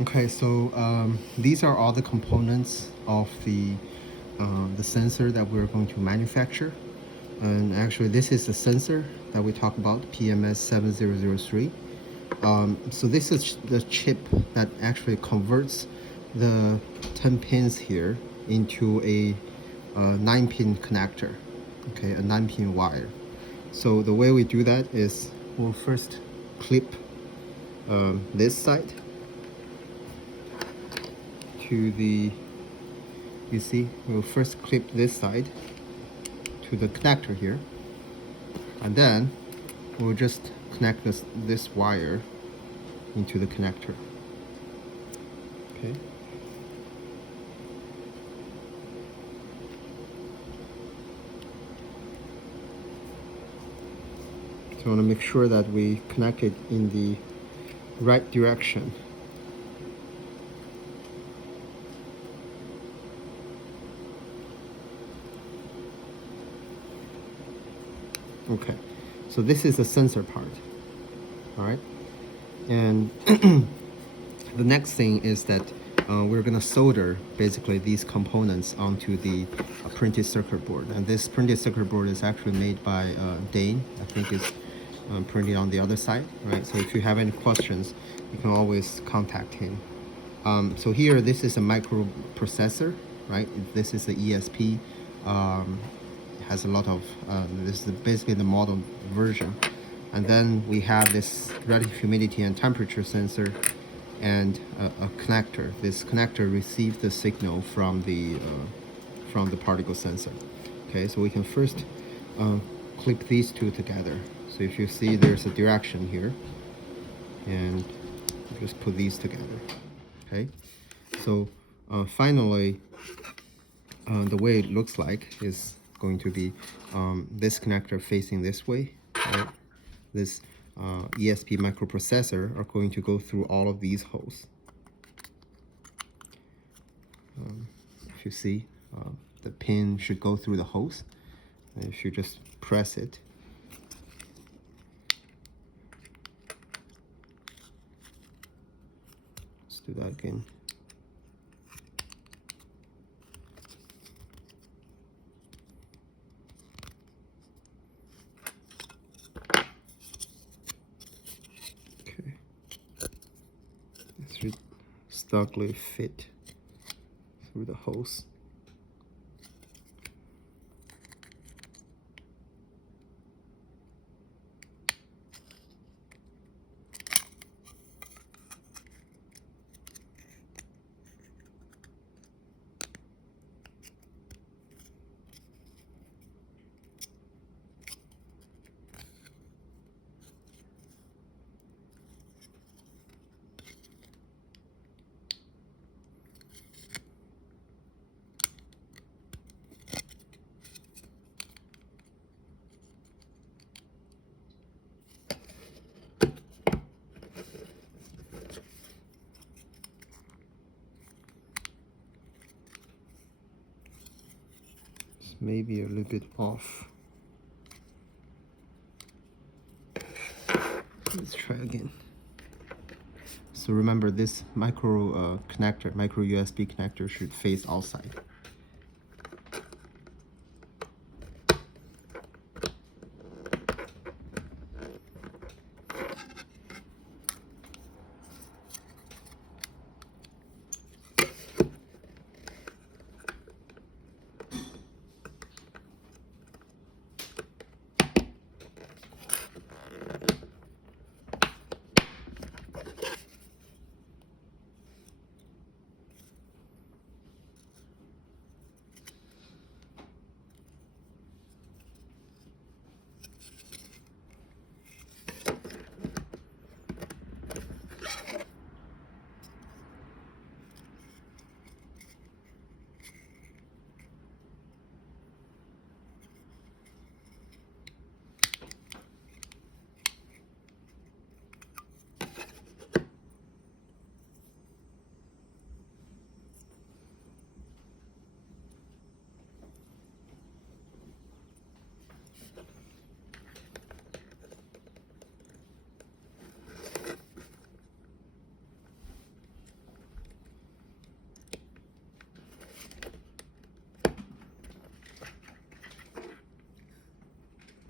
Okay, so these are all the components of the sensor that we're going to manufacture. And actually, this is the sensor that we talk about, PMS7003. So this is the chip that actually converts the 10 pins here into a 9-pin connector, okay, a 9-pin wire. So the way we do that is we'll first clip this side to the, you see, we'll first clip this side to the connector here, and then we'll just connect this wire into the connector. Okay. So I want to make sure that we connect it in the right direction. Okay, so this is the sensor part, all right? And the next thing is that we're gonna solder basically these components onto the printed circuit board. And this printed circuit board is actually made by Dane. I think it's printed on the other side, right? So if you have any questions, you can always contact him. So here, this is a microprocessor, right? This is the ESP. Has a lot of, this is basically the model version. And then we have this relative humidity and temperature sensor and a connector. This connector receives the signal from the particle sensor. Okay, so we can first clip these two together. So if you see, there's a direction here, and just put these together. Okay, so finally, the way it looks like is going to be this connector facing this way, right? This ESP microprocessor are going to go through all of these holes. If you see, the pin should go through the holes, and if you just press it, let's do that again. Okay, it should snugly fit through the holes. Maybe a little bit off. Let's try again. So remember, this micro connector, micro USB connector should face outside.